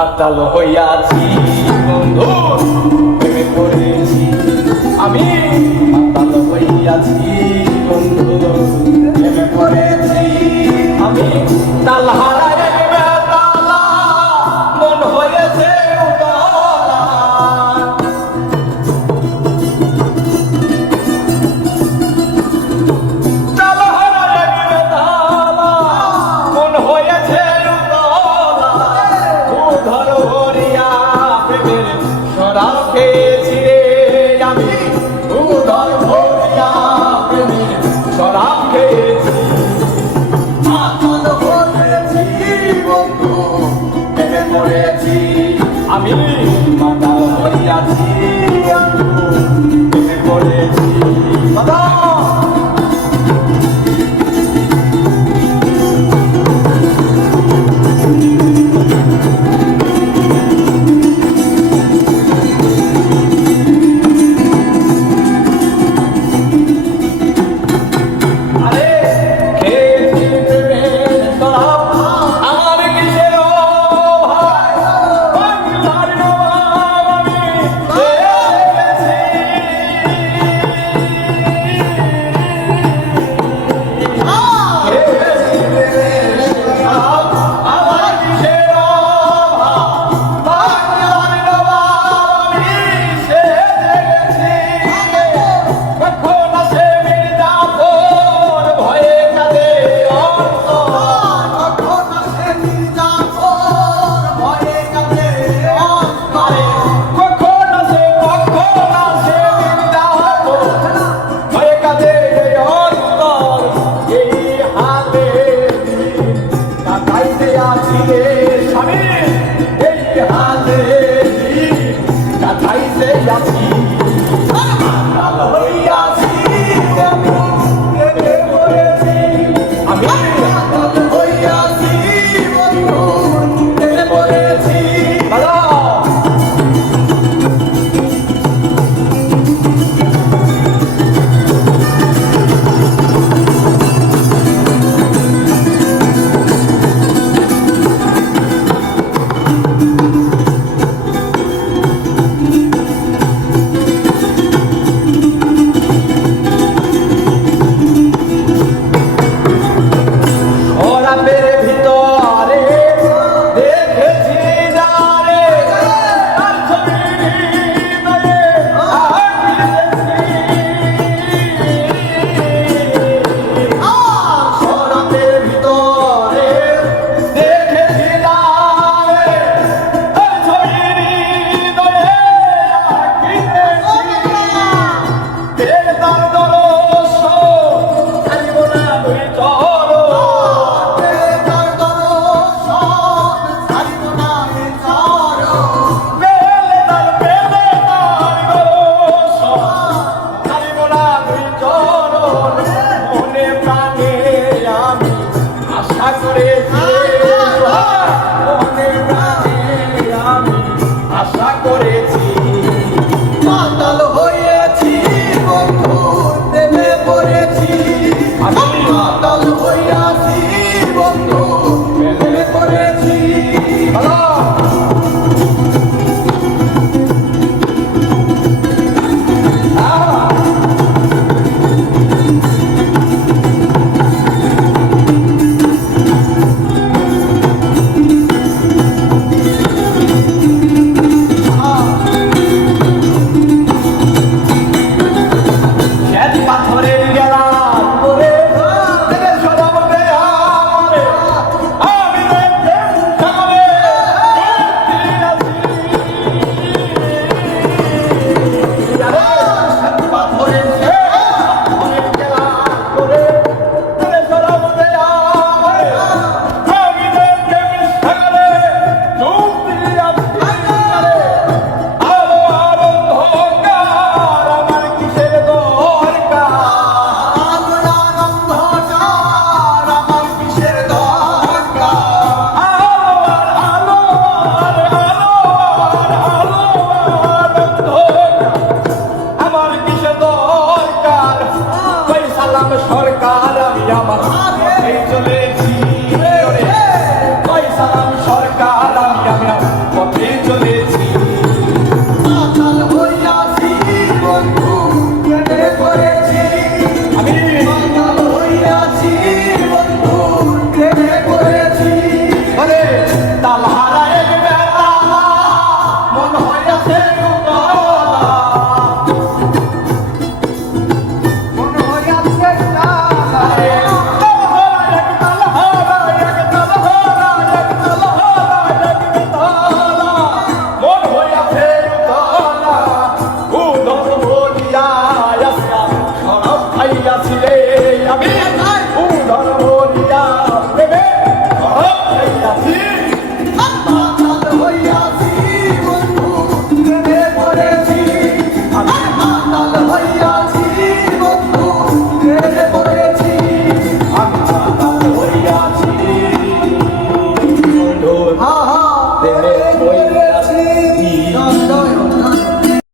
মাতাল হইয়াছি বন্ধু প্রেমে পড়েছি আমি মাতাল হইয়াছি বন্ধু প্রেমে পড়েছি আমি তাল হারায় বেতালা মন হয়েছে উতলা তাল হারায় বেতালা মন হয়েছে শরাব খেয়েছি রে আমি উদর ভরিয়া প্রেমের শরাব খেয়েছি মাতাল হয়েছি বন্ধু প্রেমে পড়েছি আমি মাতাল হইয়াছি বন্ধু প্রেমে পড়েছি দাদা কাল হারায় বেলা মন হইয়াছে উতলা মন হইয়াছে উতলা মন হইয়াছে উতলা উদর বলিয়া আসিয়া সরব খাইয়াছি রে আমি উদর বলিয়া প্রেমে সরব খাইয়াছি মাতাল হইয়াছি বন্ধু প্রেমে পড়েছি আমি মাতাল হইয়াছি বন্ধু প্রেমে পড়েছি আমি মাতাল হইয়াছি বন্ধু প্রেমে